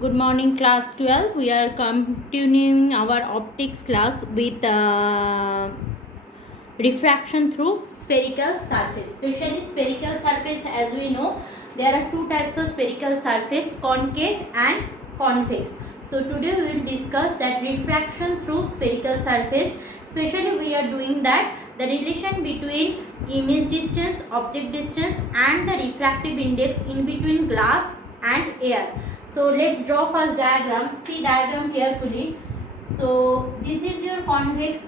Good morning, class 12. We are continuing our optics class with refraction through spherical surface. Especially spherical surface, as we know, there are two types of spherical surface, concave and convex. So today we will discuss that refraction through spherical surface. Especially we are doing that the relation between image distance, object distance and the refractive index in between glass and air. So let's draw first diagram. See diagram carefully. So this is your concave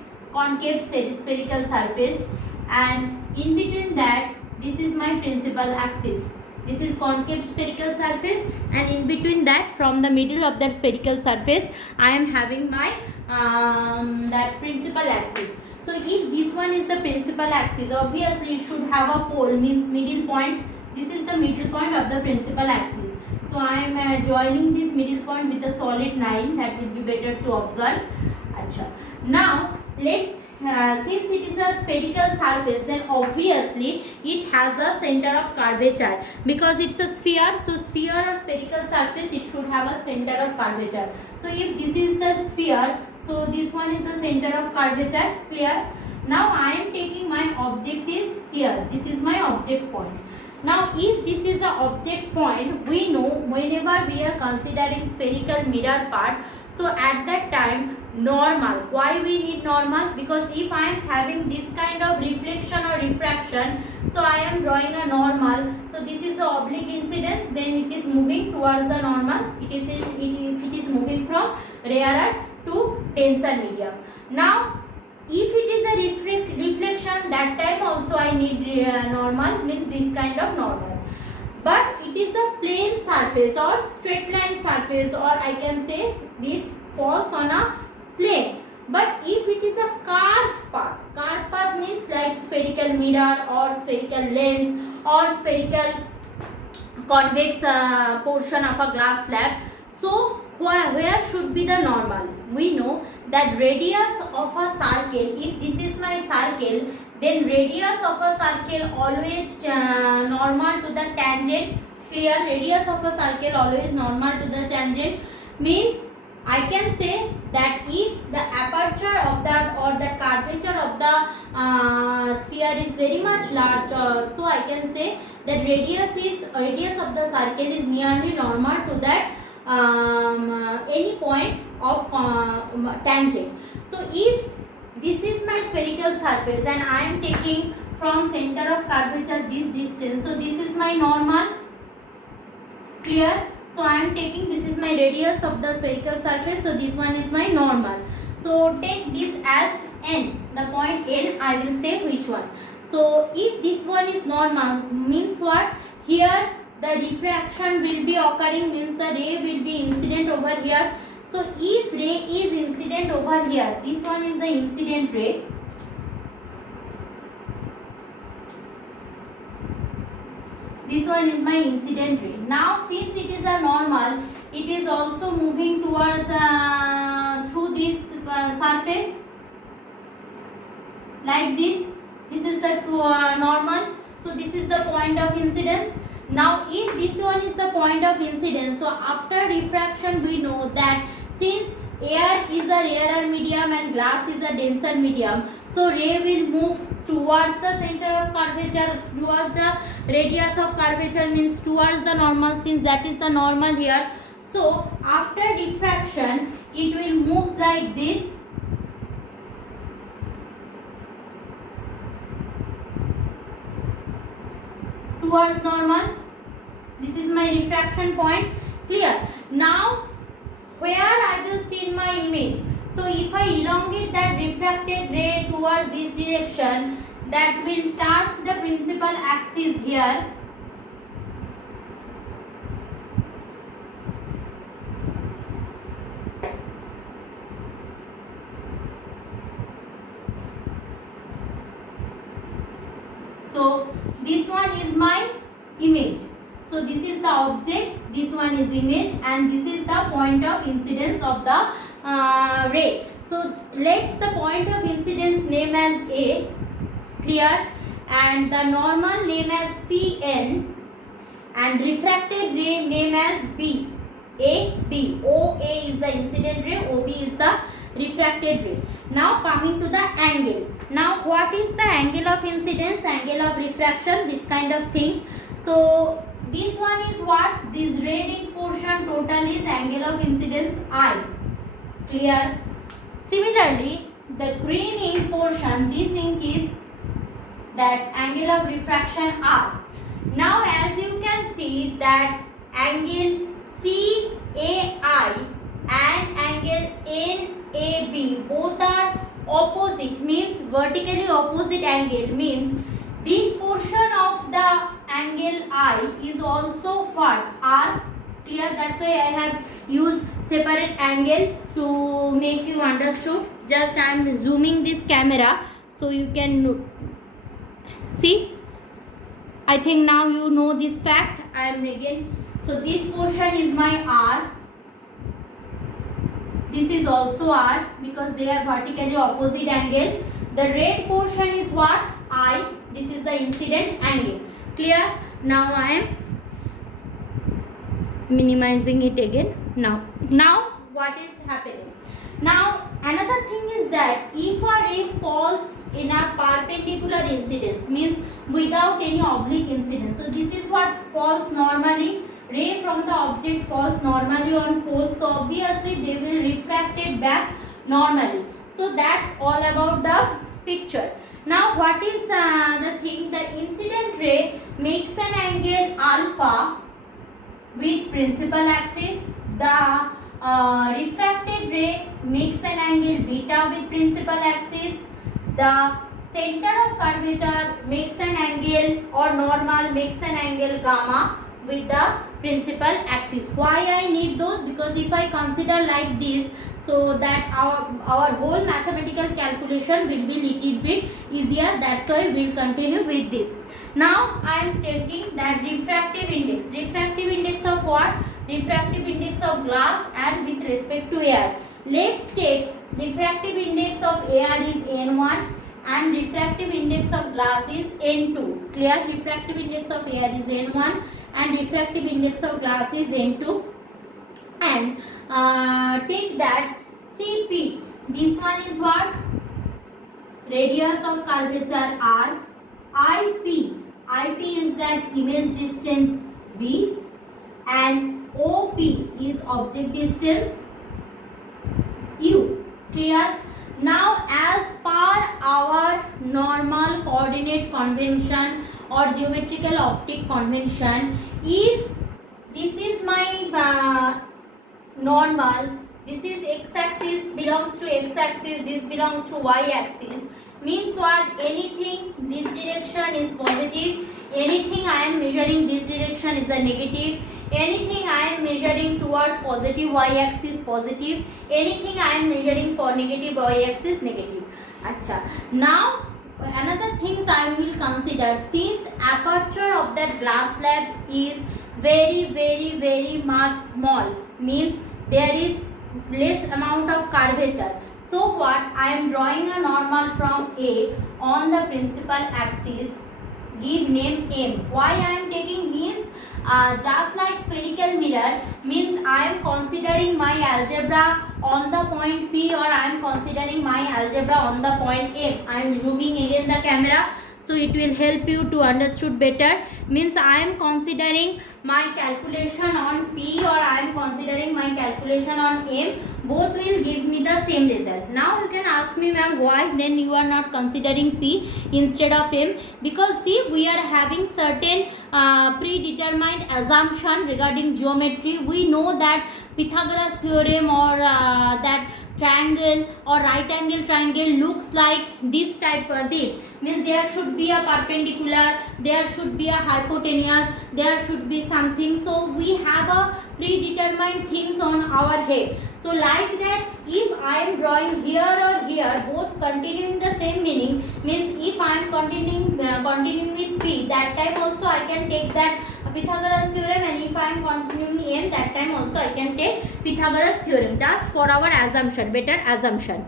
spherical surface, and in between that this is my principal axis. This is concave spherical surface, and in between that, from the middle of that spherical surface, I am having my that principal axis. So if this one is the principal axis, obviously it should have a pole, means middle point. This is the middle point of the principal axis. So I am joining this middle point with a solid line, that will be better to observe. Acha. Now let's since it is a spherical surface, then obviously it has a center of curvature, because it's a sphere. So sphere or spherical surface, it should have a center of curvature. So if this is the sphere, so this one is the center of curvature. Clear? Now I am taking my object is here. This is my object point. Now if this is the object point, we know whenever we are considering spherical mirror part, so at that time normal. Why we need normal? Because if I am having this kind of reflection or refraction, so I am drawing a normal. So this is the oblique incidence, then it is moving towards the normal. It is moving from rarer to denser medium. Now if it is a reflection, that time also I need normal, means this kind of normal. But it is a plane surface or straight line surface, or I can say this falls on a plane. But if it is a curved path means like spherical mirror or spherical lens or spherical convex portion of a glass slab. So where should be the normal? We know that radius of a circle, if this is my circle, then radius of a circle always normal to the tangent. Clear? Radius of a circle always normal to the tangent, means I can say that if the aperture of that or the curvature of the sphere is very much large, so I can say that radius of the circle is nearly normal to that any point of tangent. So if this is my spherical surface and I am taking from center of curvature this distance, so this is my normal. Clear? So I am taking, this is my radius of the spherical surface, so this one is my normal. So take this as n, the point n, I will say which one. So if this one is normal, means what? Here the refraction will be occurring, means the ray will be incident over here. So if ray is incident over here, this one is the incident ray. This one is my incident ray. Now since it is a normal, it is also moving towards through this surface like this. This is the normal. So this is the point of incidence. Now if this one is the point of incidence, so after refraction we know that since air is a rarer medium and glass is a denser medium, so ray will move towards the center of curvature, towards the radius of curvature, means towards the normal, since that is the normal here. So after diffraction it will move like this. Towards normal. This is my refraction point. Clear? Now where I will see in my image. So if I elongate that refracted ray towards this direction, that will touch the principal axis here. So this one is my image. So this is the object, this one is image, and this is the point of incidence of the ray. So let's the point of incidence name as A. Clear? And the normal name as Cn, and refracted ray name as B. A, B. OA is the incident ray, OB is the refracted ray. Now coming to the angle. Now what is the angle of incidence, angle of refraction, this kind of things. So this one is what? This red ink portion total is angle of incidence I. Clear? Similarly, the green ink portion, this ink is that angle of refraction R. Now as you can see that angle CAI and angle NAB both are opposite, means vertically opposite angle, means this portion of the angle I is also what? R. Clear? That's why I have used separate angle to make you understood. Just I am zooming this camera so you can see. I think now you know this fact. I am again. So this portion is my R. This is also R because they are vertically opposite angle. The red portion is what? I. This is the incident angle. Clear? Now I am minimizing it again. Now what is happening? Now another thing is that if a ray falls in a perpendicular incidence, means without any oblique incidence. So this is what falls normally. Ray from the object falls normally on pole, so obviously they will refract it back normally. So that's all about the picture. Now what is the thing? The incident ray makes an angle alpha with principal axis. The refracted ray makes an angle beta with principal axis. The center of curvature makes an angle, or normal makes an angle gamma with the principal axis. Why I need those? Because if I consider like this, so that our whole mathematical calculation will be little bit easier. That's why we'll continue with this. Now I am taking that refractive index. Refractive index of what? Refractive index of glass and with respect to air. Let's take refractive index of air is N1 and refractive index of glass is N2. Clear? Refractive index of air is N1 and refractive index of glass is N2. And take that CP. This one is what? Radius of curvature R. IP. IP is that image distance V. And OP is object distance U. Clear? Now as per our normal coordinate convention or geometrical optic convention, if this is my normal, this is x-axis belongs to x-axis, this belongs to y-axis, means what? Anything this direction is positive, anything I am measuring this direction is a negative, anything I am measuring towards positive y-axis positive, anything I am measuring for negative y-axis negative. Acha. Now another things I will consider, since aperture of that glass slab is very much small, means there is less amount of curvature. So what? I am drawing a normal from A on the principal axis, give name M. Why I am taking? Means just like spherical mirror, means I am considering my algebra on the point P, or I am considering my algebra on the point M. I am zooming again the camera so it will help you to understood better. Means I am considering my calculation on P or I am considering my calculation on M. Both will give me the same result. Now you can ask me, ma'am, why then you are not considering P instead of M? Because see, we are having certain predetermined assumption regarding geometry. We know that Pythagoras theorem or that triangle or right angle triangle looks like this type. This means there should be a perpendicular, there should be a hypotenuse, there should be something. So we have a predetermined things on our head. So like that, if I am drawing here or here, both continuing the same meaning, means if I am continuing with P, that time also I can take that Pythagoras theorem, and if I am continuing M, that time also I can take Pythagoras theorem, just for our assumption, better assumption.